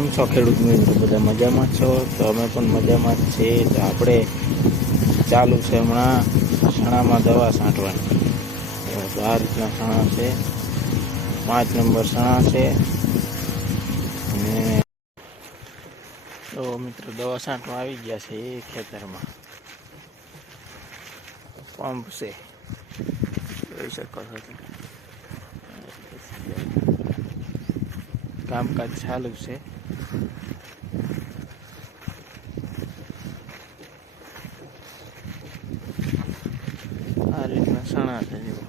આમ છો, ખેડૂત મિત્રો, બધા મજામાં છો? તો અમે પણ મજામાં જ છીએ. તો આપણે ચાલુ છે હમણાં સણામાં દવા છાંટવાની. તો આ રીતના સણા છે. પાંચ નંબર સણા છે. અને તો મિત્રો, દવા છાંટવા આવી ગયા છે એ ખેતરમાં. પંપ છે. જોઈ શકો છો કામકાજ ચાલુ છે. આ રીતના સણા છે જેવો